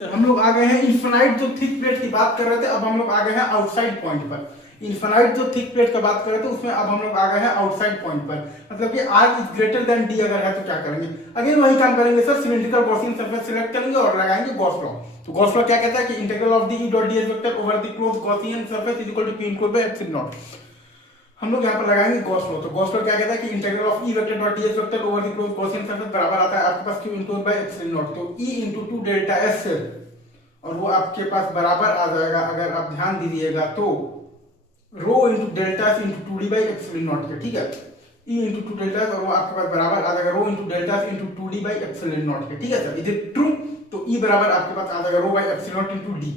हम लोग आ गए हैं इन्फिनाइट जो थिक प्लेट की बात कर रहे थे, अब हम लोग आ गए हैं आउटसाइड पॉइंट पर। इन्फिनाइट जो थिक प्लेट का बात कर रहे थे उसमें अब हम लोग आ गए हैं आउटसाइड पॉइंट पर, मतलब कि R is greater than D अगर है तो क्या करेंगे। अगेन वही काम करेंगे sir, cylindrical Gaussian surface select करेंगे और लगाएंगे गॉस लॉ। तो गॉस लॉ क्या कहता है कि integral of d E dot d S vector over the closed Gaussian surface is equal to P into by epsilon nought. हम लोग यहाँ पर लगाएंगे गॉस लॉ। तो गॉस लॉ क्या कहता है कि integral of E vector dot d S vector over the closed Gaussian surface बराबर आता है आपके पास Q into by epsilon naught. तो ई इनटू 2 डेल्टा एस और वो आपके पास बराबर आ जाएगा, अगर आप ध्यान दीजिएगा तो rho into delta into 2d by epsilon naught के, ठीक है। ई इंटू 2 डेल्टा और वो आपके पास बराबर आ जाएगा rho into delta into 2d by epsilon naught के, ठीक है सर। Is it true? तो ई बराबर आपके पास आ जाएगा rho by epsilon naught into D.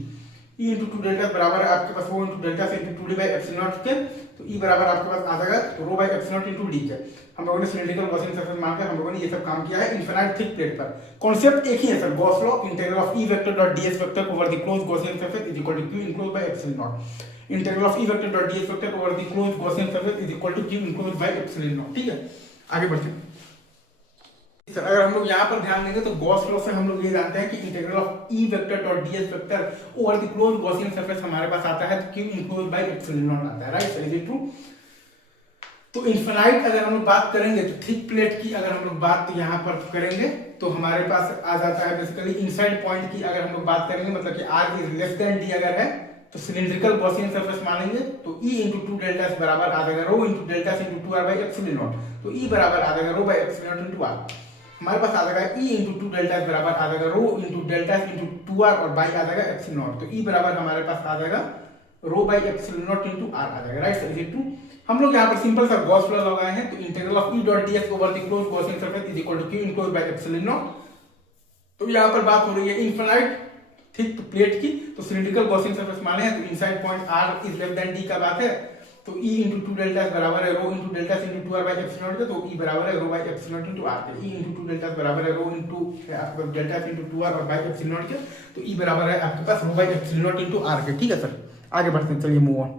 E into 2 delta बराबर है आपके पास rho into delta into 2d by epsilon naught K. तो ई बराबर आपके पास आ जाएगा तो rho by epsilon naught into D K. हम लोगों ने सिलिंड्रिकल गॉसियन सरफेस मानकर हम लोगों ने ये सब काम किया है इनफिनाइट थिक प्लेट पर। कॉन्सेप्ट एक ही है sir, Gauss law integral of E vector dot ds vector over the closed Gaussian surface is equal to Q enclosed by epsilon naught. Integral of E vector dot ds vector over the closed Gaussian surface is equal to Q enclosed by epsilon naught, ठीक है। आगे बढ़ते हैं sir, अगर हम लोग यहाँ पर ध्यान देंगे तो गॉस लॉ से हम लोग ये जानते हैं कि integral of E vector dot ds vector over the closed Gaussian surface हमारे पास आता है तो Q enclosed by epsilon not आता है, right sir, is it true? तो इन्फिनाइट अगर हम लोग बात करेंगे तो थिक प्लेट की अगर हम लोग बात यहाँ पर करेंगे तो हमारे पास आ जाता है बेसिकली इनसाइड पॉइंट की अगर हम लोग बात करेंगे, मतलब कि R is less than D अगर है तो सिलिंड्रिकल गॉसियन सरफेस मानेंगे। तो ई इंटू 2 डेल्टा बराबर आ जाएगा rho into delta into 2 R by epsilon naught. तो ई बराबर आ जाएगा rho by epsilon naught into R. हमारे पास आ जाएगा ई इंटू 2 डेल्टा बराबर आ जाएगा rho into delta into 2 R और बाई आ जाएगा एप्सिलॉन नॉट। तो ई बराबर हमारे पास आ जाएगा rho by epsilon naught into R आ जाएगा, right sir, is it true? हम लोग यहाँ पर सिंपल सा गॉस लॉ लगाए हैं। तो integral of E dot ds over the closed Gaussian surface is equal to Q enclosed by epsilon naught. तो यहाँ पर बात हो रही है इनफिनाइट थिक प्लेट की, तो सिलिंड्रिकल गॉसियन सरफेस माने हैं तो inside point R is less than D का बात है। तो ई इंटू 2 डेल्टा बराबर है rho into delta into 2 R by epsilon naught. तो ई बराबर है rho by epsilon naught into R K. E into 2 delta बराबर है rho into delta into 2 R और बाई एप्सिलॉन नॉट के। तो ई बराबर है आपके पास rho by epsilon naught into R K, ठीक है सर। आगे बढ़ते हैं, चलिए मूव ऑन।